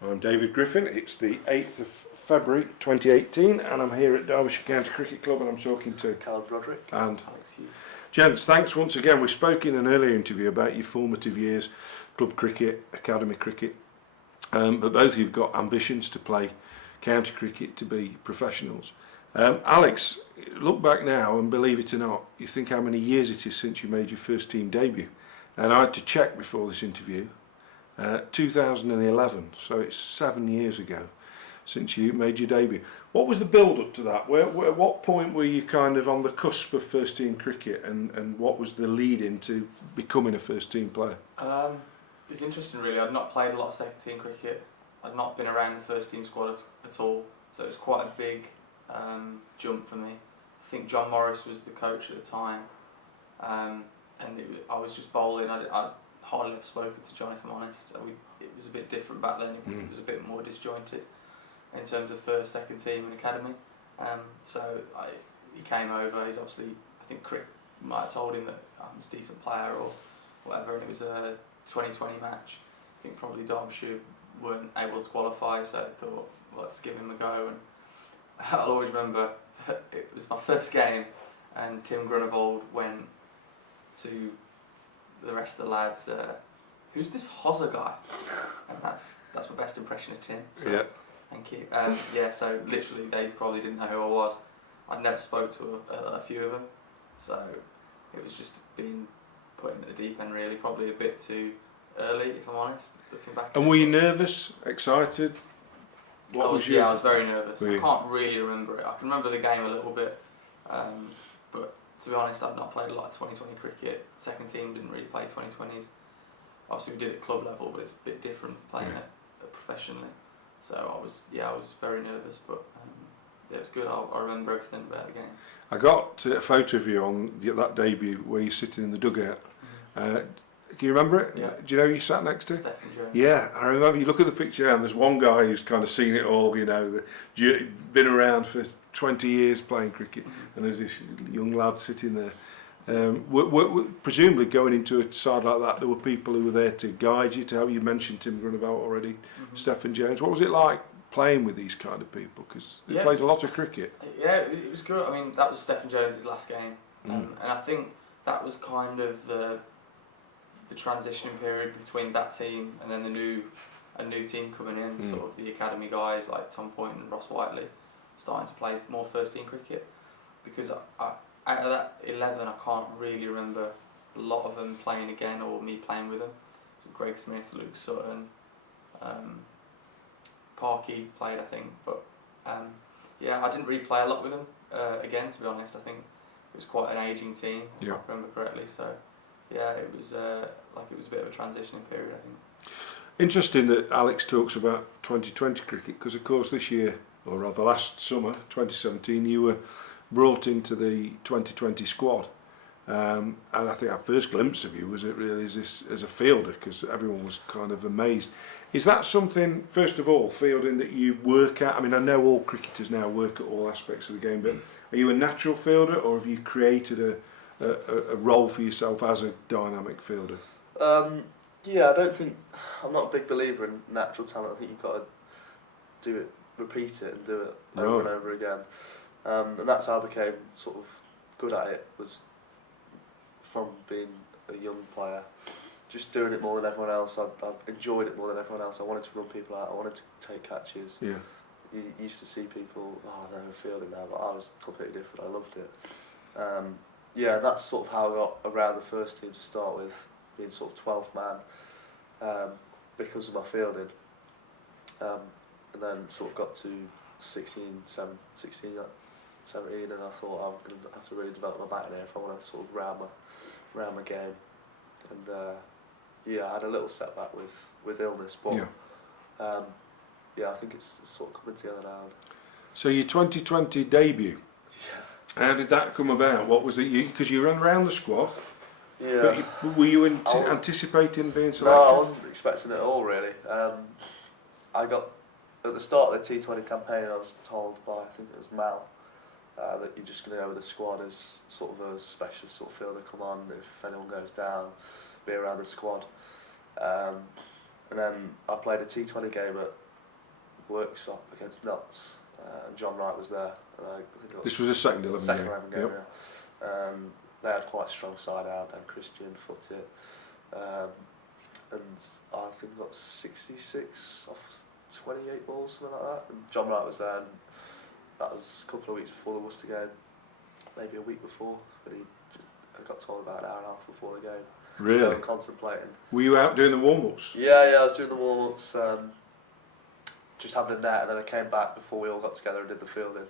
I'm David Griffin. It's the 8th of February 2018 and I'm here at Derbyshire County Cricket Club and I'm talking to Callum, Brodrick and Alex Hughes. Gents, thanks once again. We spoke in an earlier interview about your formative years, club cricket, academy cricket, but both of you have got ambitions to play county cricket, to be professionals. Alex, look back now and believe it or not, you think how many years it is since you made your first team debut. And I had to check before this interview, 2011, so it's 7 years ago since you made your debut. What was the build up to that? What point were you kind of on the cusp of first team cricket, and what was the lead into becoming a first team player? It was interesting really. I'd not played a lot of second team cricket. I'd not been around the first team squad at all, so it was quite a big jump for me. I think John Morris was the coach at the time, and I was just bowling. I'd hardly ever spoken to John, if I'm honest. It was a bit different back then. It was a bit more disjointed in terms of first, second team and academy. So he came over. He's obviously, I think Crick might have told him that I was a decent player or whatever, and it was a 2020 match. I think probably Derbyshire weren't able to qualify, so I thought, well, let's give him a go. And I'll always remember it was my first game, and Tim Grunewald went to the rest of the lads, who's this Hozza guy? And that's my best impression of Tim. So, yeah. Thank you. Yeah, so literally they probably didn't know who I was. I'd never spoke to a few of them, so it was just being put in at the deep end really, probably a bit too early, if I'm honest, looking back. And were you nervous, excited? I was very nervous. I can't really remember it. I can remember the game a little bit, but to be honest, I've not played a lot of 2020 cricket. Second team didn't really play 2020s. Obviously we did it at club level, but it's a bit different playing it professionally. So I was very nervous, but it was good. I remember everything about the game. I got a photo of you on that debut where you're sitting in the dugout. Can you remember it? Yeah. Do you know who you sat next to? Stephen Jones. Yeah, I remember. You look at the picture and there's one guy who's kind of seen it all, you know, been around for 20 years playing cricket, and there's this young lad sitting there. Presumably going into a side like that, there were people who were there to guide you, to help you. Mentioned Tim Grunewald already, Stephen Jones. What was it like playing with these kind of people? Because they played a lot of cricket. Yeah, it was good. I mean, that was Stephen Jones' last game, and I think that was kind of the transitioning period between that team and then a new team coming in, sort of the academy guys like Tom Point and Ross Whiteley starting to play more first team cricket, because out of that 11 I can't really remember a lot of them playing again or me playing with them. So Greg Smith, Luke Sutton, Parkey played I think, but yeah, I didn't really play a lot with them again, to be honest. I think it was quite an ageing team, if I remember correctly, so yeah, it was a bit of a transitioning period, I think. Interesting that Alex talks about 2020 cricket, because of course this year, or rather last summer, 2017, you were brought into the 2020 squad, and I think our first glimpse of you was it really as a fielder, because everyone was kind of amazed. Is that something, first of all, fielding, that you work at? I mean, I know all cricketers now work at all aspects of the game, but are you a natural fielder, or have you created a role for yourself as a dynamic fielder? Yeah, I'm not a big believer in natural talent. I think you've got to do it, repeat it and do it over and over again. And that's how I became sort of good at it, was from being a young player, just doing it more than everyone else. I enjoyed it more than everyone else. I wanted to run people out, I wanted to take catches. Yeah. You used to see people, they're fielding now, but I was completely different. I loved it. Yeah, that's sort of how I got around the first team to start with, being sort of 12th man, because of my fielding. And then sort of got to 16, 17, and I thought I'm going to have to really develop my batting here if I want to sort of round my game. And yeah, I had a little setback with illness, but yeah, I think it's sort of coming together now. So your 2020 debut, how did that come about? What was it? Because you ran around the squad. Yeah. But were you anticipating being selected? No, I wasn't expecting it at all, really. I got, at the start of the T20 campaign, I was told by, I think it was Mal, that you're just going to go with the squad as sort of a specialist sort of fielder. Come on, if anyone goes down, be around the squad. And then I played a T20 game at workshop against Notts. And John Wright was there. And I think it This was a second 11 second game. 11 game. Yeah. They had quite a strong side out. Then Christian, Footit, and I think we got 66 off 28 balls, something like that. And John Wright was there. And that was a couple of weeks before the Worcester game, maybe a week before. But I got told about an hour and a half before the game. Really? So I'm contemplating. Were you out doing the warm-ups? Yeah, I was doing the warm-ups, just having a net, and then I came back before we all got together and did the fielding.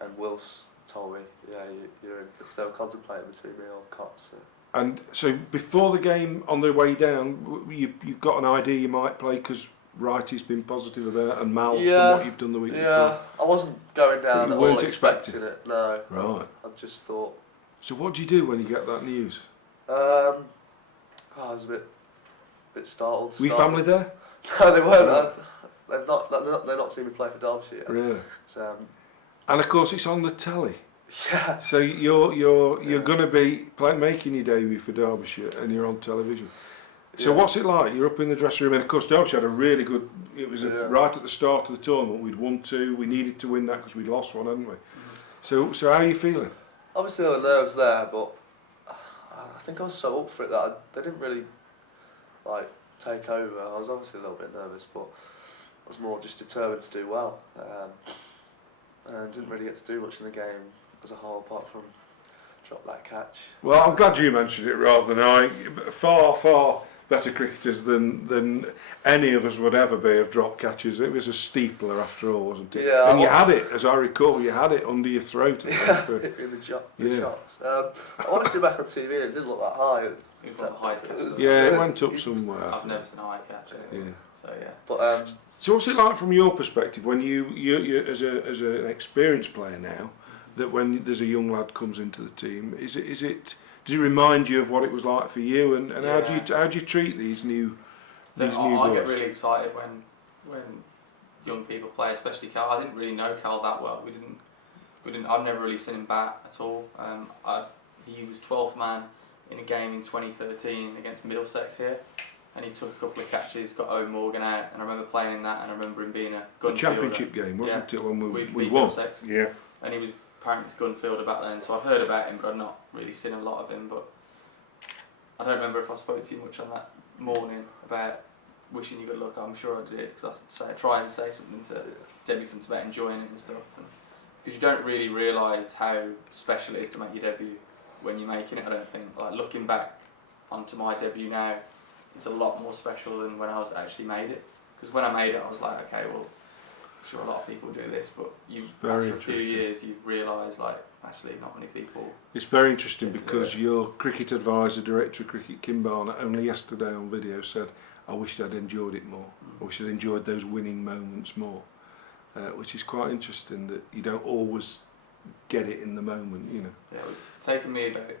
And Wills told me, yeah, you're in, because they were contemplating between me or Cots. So. And so before the game, on the way down, you got an idea you might play because Wrighty's been positive about, and Mal, from what you've done the week before. I wasn't going down you at weren't all expecting it. No. Right. I just thought. So what do you do when you get that news? I was a bit startled. Were your family there? No, they weren't. They've not seen me play for Derbyshire yet. Really? So, and of course it's on the telly. Yeah. So you're going to be making your debut for Derbyshire, and you're on television. So what's it like? You're up in the dressing room, and of course Derbyshire had a really good. It was right at the start of the tournament. We'd won 2. We needed to win that because we'd lost 1, hadn't we? So how are you feeling? Obviously there were nerves there, but I think I was so up for it that they didn't really take over. I was obviously a little bit nervous, but I was more just determined to do well. And didn't really get to do much in the game as a whole, apart from drop that catch. Well, I'm glad you mentioned it rather than I. Far better cricketers than any of us would ever be of drop catches. It was a steepler after all, wasn't it? Yeah. And you had it, as I recall, you had it under your throat. In the shots. I watched it back on TV and it didn't look that high. It was a high catch. Yeah, it went up somewhere. I've never seen a high catch. Yeah. So yeah. But so what's it like from your perspective when you as an experienced player now, that when there's a young lad comes into the team, does it remind you of what it was like for you, and how do you treat these new boys? I get really excited when young people play, especially Cal. I didn't really know Cal that well. We didn't. I've never really seen him bat at all. He was 12th man in a game in 2013 against Middlesex here, and he took a couple of catches, got Owen Morgan out, and I remember playing in that, and I remember him being a gun The championship game, wasn't it, when we beat won? Middlesex. Yeah. And he was apparently gun fielder back then, so I'd heard about him, but I'd not really seen a lot of him. But I don't remember if I spoke to you much on that morning about wishing you good luck. I'm sure I did, because I try and say something to debutants about enjoying it and stuff. Because you don't really realise how special it is to make your debut when you're making it. I don't think, like, looking back onto my debut now, it's a lot more special than when I was actually made it. Because when I made it, I was like, okay, well, I'm sure a lot of people do this, but after a few years you realise, like, actually not many people. It's very interesting because your cricket advisor, director of cricket, Kim Barner, only yesterday on video said, I wished I'd enjoyed it more. I wish I'd enjoyed those winning moments more. Which is quite interesting, that you don't always get it in the moment, you know. Yeah, it's taken me about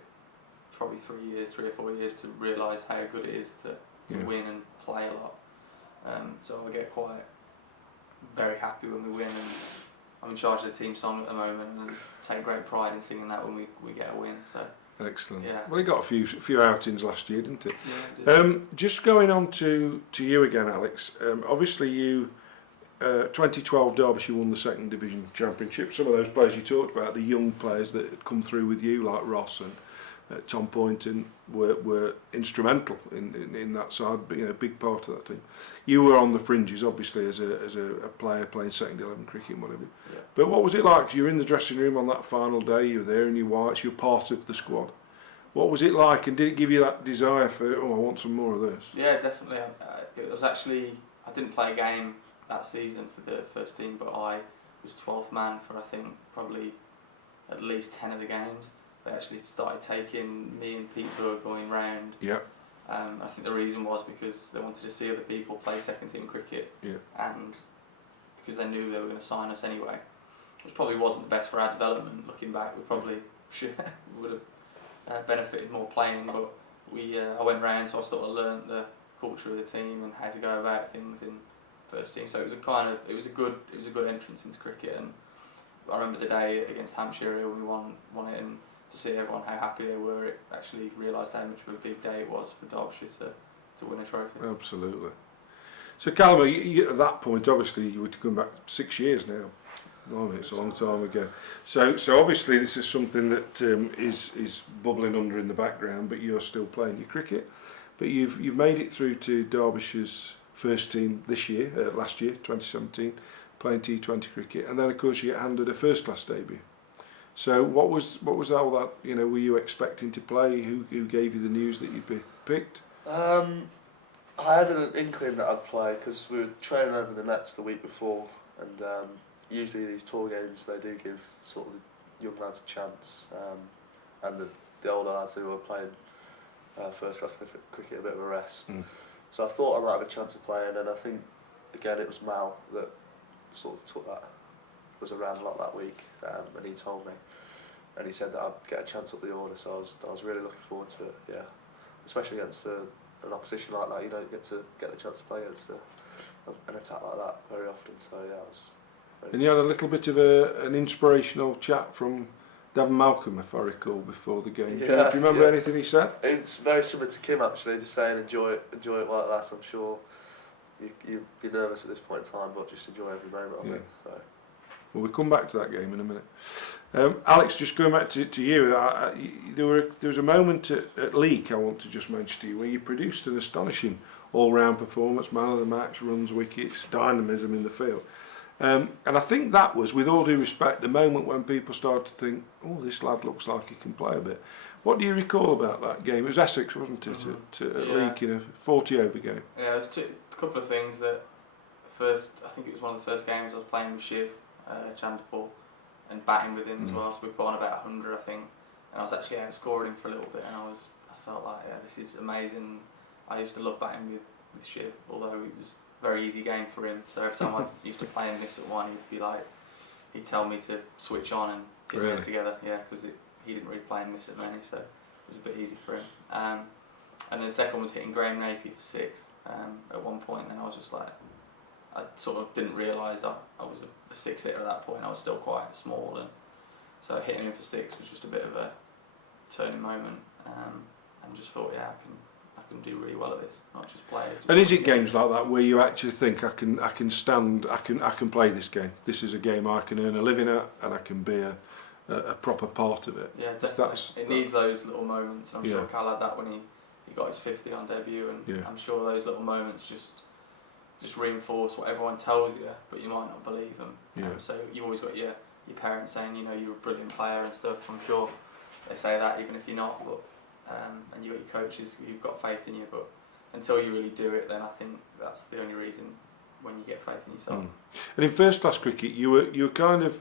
probably 3 or 4 years to realise how good it is to win and play a lot. So I get very happy when we win, and I'm in charge of the team song at the moment, and take great pride in singing that when we get a win. So excellent. Yeah, well, you got a few outings last year, didn't it? Yeah, I did. Just going on to you again, Alex. Obviously, you 2012 Derbyshire won the second division championship. Some of those players you talked about, the young players that had come through with you, like Ross and Tom Poynton, were instrumental in that side, a big part of that team. You were on the fringes, obviously, as a player playing second 11 cricket and whatever. Yeah. But what was it like? You were in the dressing room on that final day. You were there in your whites. You were part of the squad. What was it like, and did it give you that desire for, I want some more of this? Yeah, definitely. It was actually, I didn't play a game that season for the first team, but I was 12th man for, I think, probably at least 10 of the games. They actually started taking me and Pete Burr going round. Yeah. I think the reason was because they wanted to see other people play second team cricket, and because they knew they were going to sign us anyway, which probably wasn't the best for our development. Looking back, we probably would have benefited more playing, but I went round, so I sort of learnt the culture of the team and how to go about things in first team. So it was a good entrance into cricket, and I remember the day against Hampshire when we won it, and to see everyone how happy they were, it actually realised how much of a big day it was for Derbyshire to win a trophy. Absolutely. So Callum, at that point, obviously, you were to come back 6 years now. Oh, it's a long time ago. So obviously, this is something that is bubbling under in the background, but you're still playing your cricket. But you've made it through to Derbyshire's first team this year, last year, 2017, playing T20 cricket, and then of course you get handed a first class debut. So what was all that? You know, were you expecting to play? Who gave you the news that you'd be picked? I had an inkling that I'd play because we were training over the nets the week before, and usually these tour games they do give sort of the young lads a chance, and the older lads who were playing first class cricket a bit of a rest. So I thought I might have a chance of playing, and I think again it was Mal that sort of took that, was around a lot that week, and he told me, and he said that I'd get a chance up the order. So I was really looking forward to it. Yeah, especially against an opposition like that, you don't get the chance to play against an attack like that very often. So yeah, I was. And you had a little bit of an inspirational chat from Devon Malcolm, if I recall, before the game. Yeah, do you remember anything he said? It's very similar to Kim actually, just saying enjoy it while it lasts. I'm sure you'd be nervous at this point in time, but just enjoy every moment of it. So. Well, we'll come back to that game in a minute. Alex, just going back to you, there was a moment at Leek I want to just mention to you where you produced an astonishing all-round performance, man of the match, runs, wickets, dynamism in the field. And I think that was, with all due respect, the moment when people started to think, oh, this lad looks like he can play a bit. What do you recall about that game? It was Essex, wasn't it, at Leek in a 40-over game? Yeah, it was a couple of things. That first, I think it was one of the first games I was playing with Shiv, Chandapur, and batting with him as well. So we put on about 100, I think, and I was actually outscoring him for a little bit, and I felt like, yeah, this is amazing. I used to love batting with Shiv, although it was a very easy game for him. So every time I used to play him this at one, he'd tell me to switch on and get it together. Yeah, because he didn't really play him this at many, so it was a bit easy for him. And then the second one was hitting Graham Napier for 6 at one point, and I was just like, I sort of didn't realise I was a 6 hitter at that point. I was still quite small, and so hitting him for 6 was just a bit of a turning moment, and just thought, yeah, I can do really well at this, not just play. And is it games like that where you actually think I can play this game? This is a game I can earn a living at, and I can be a proper part of it. Yeah, definitely. It needs those little moments. I'm sure Cal had that when he got his 50 on debut, and I'm sure those little moments just reinforce what everyone tells you, but you might not believe them. So you always got your parents saying, you know, you're a brilliant player and stuff. I'm sure they say that even if you're not, but and you got your coaches who've got faith in you. But until you really do it, then I think that's the only reason when you get faith in yourself. And in first class cricket, you were kind of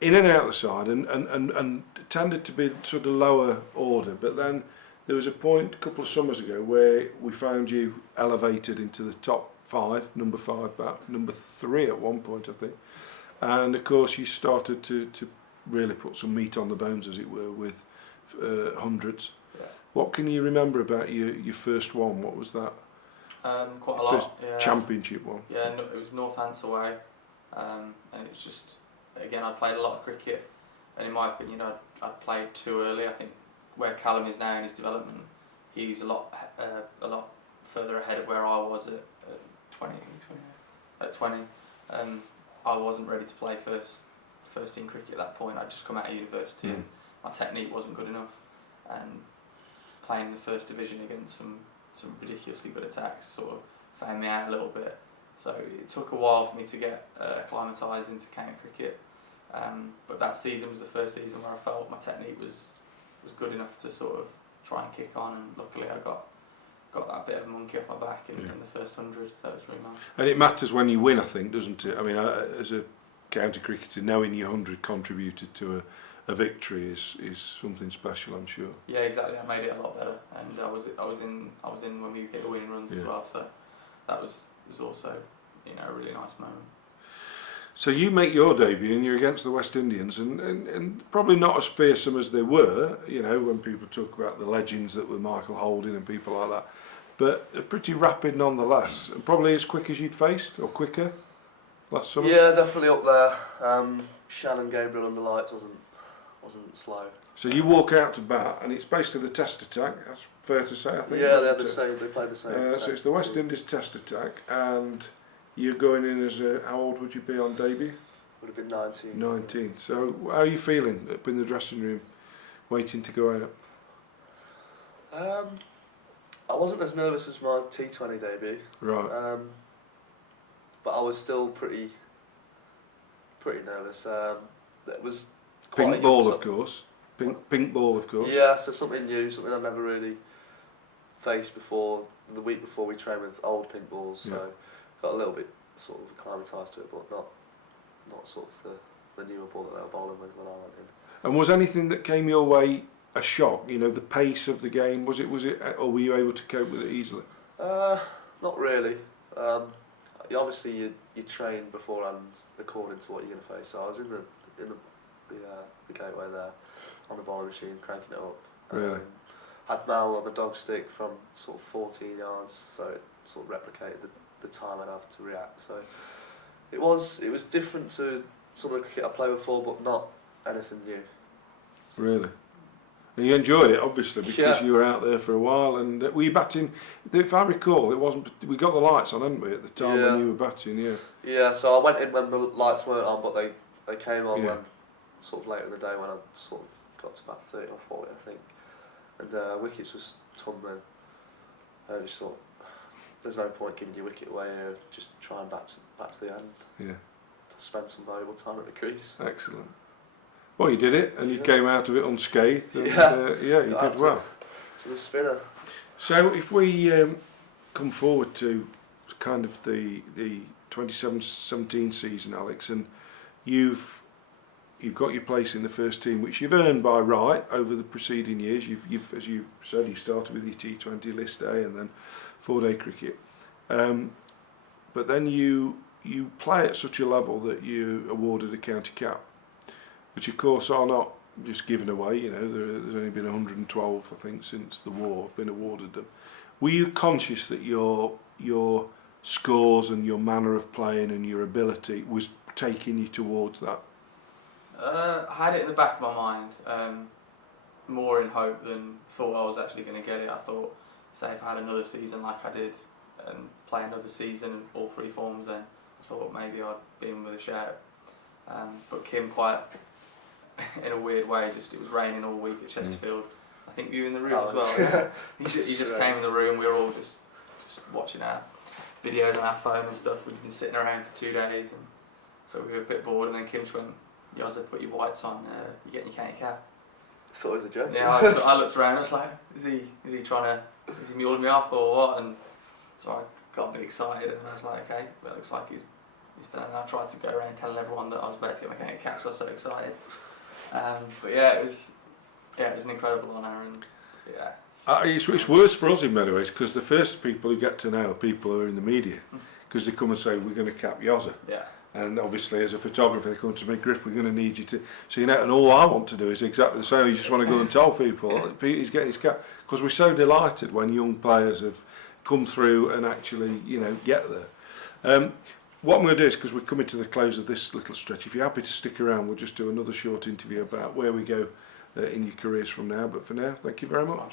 in and out the side, and tended to be sort of lower order. But then there was a point a couple of summers ago where we found you elevated into the top 5, number 5 bat, number 3 at one point, I think. And of course you started to really put some meat on the bones, as it were, with hundreds. What can you remember about your first one? What was that? Quite a lot. First championship one. Yeah, it was Northants away, and it was just, again, I'd played a lot of cricket, and in my opinion I'd played too early. I think where Callum is now in his development, he's a lot further ahead of where I was at 20. I wasn't ready to play first team cricket at that point. I'd just come out of university and my technique wasn't good enough, and playing in the first division against some ridiculously good attacks sort of found me out a little bit. So it took a while for me to get acclimatised into county cricket, but that season was the first season where I felt my technique was good enough to sort of try and kick on, and luckily I got that bit of a monkey off my back in the first 100. That was really nice. And it matters when you win, I think, doesn't it? I mean, as a county cricketer, knowing your 100 contributed to a victory is something special, I'm sure. Yeah, exactly. I made it a lot better, and I was in when we hit the winning runs as well. So that was also, you know, a really nice moment. So you make your debut and you're against the West Indians, and probably not as fearsome as they were, you know, when people talk about the legends that were Michael Holding and people like that, but pretty rapid nonetheless, and probably as quick as you'd faced, or quicker, last summer. Yeah, definitely up there. Shannon Gabriel under lights wasn't wasn't slow. So you walk out to bat, and it's basically the Test attack. That's fair to say, I think. Yeah, they're the same. They play the same. So it's the West Indies Test attack, and you're going in as how old would you be on debut? Would have been 19. 19. So how are you feeling up in the dressing room, waiting to go out? I wasn't as nervous as my T20 debut. Right. But I was still pretty nervous. It was quite Pink ball, of course. Pink ball, of course. Yeah, so something new, something I've never really faced before. The week before we trained with old pink balls, so got a little bit sort of acclimatised to it, but not sort of the newer ball that they were bowling with when I went in. And was anything that came your way a shock? You know, the pace of the game, was it, or were you able to cope with it easily? Not really. Obviously, you train beforehand according to what you're going to face. So I was in the gateway there on the bowling machine, cranking it up. Really? Had Mel on the dog stick from sort of 14 yards, so it sort of replicated the time I'd have to react. So it was different to some of the cricket I played before, but not anything new. Really? And you enjoyed it, obviously, because you were out there for a while. And were you batting? If I recall, it wasn't. We got the lights on, hadn't we, at the time when you were batting? Yeah. Yeah. So I went in when the lights weren't on, but they came on when sort of later in the day when I sort of got to about 30 or 40, I think. And wickets was tumbling. I just thought, there's no point giving your wicket away here. Just try and bat to the end. Yeah. To spend some valuable time at the crease. Excellent. Well, you did it, and you came out of it unscathed. And, you did well. To the spinner. So, if we come forward to kind of the 2017 season, Alex, and you've got your place in the first team, which you've earned by right over the preceding years. You've as you said, you started with your T20 list day and then 4-day cricket, but then you play at such a level that you awarded a county cap, which of course are not just given away. You know, there's only been 112, I think, since the war been awarded them. Were you conscious that your scores and your manner of playing and your ability was taking you towards that? I had it in the back of my mind, more in hope than thought I was actually going to get it. I thought, say if I had another season like I did and play another season in all three forms, then I thought maybe I'd be in with a shout. But Kim, quite in a weird way, it was raining all week at Chesterfield. I think you were in the room as well. Yeah. You just came in the room. We were all just watching our videos on our phone and stuff. We'd been sitting around for 2 days, and so we were a bit bored. And then Kim just went, "Yoza, put your whites on. You're getting your county cap." I thought it was a joke. Yeah, I looked around. I was like, "Is he muling me off or what?" And so I got a bit excited, and I was like, "Okay, well, it looks like he's done." And I tried to go around telling everyone that I was about to get my county cap, so I was so excited. But yeah, it was an incredible honour, and it's worse for us in many ways, because the first people who get to know are people who are in the media, because they come and say, "We're going to cap Yoza." Yeah. And obviously, as a photographer, they come to me, "Griff, we're going to need you to." So you know, and all I want to do is exactly the same. You just want to go and tell people he's getting his cap, because we're so delighted when young players have come through and actually, get there. What I'm going to do is, because we're coming to the close of this little stretch, if you're happy to stick around, we'll just do another short interview about where we go in your careers from now. But for now, thank you very much.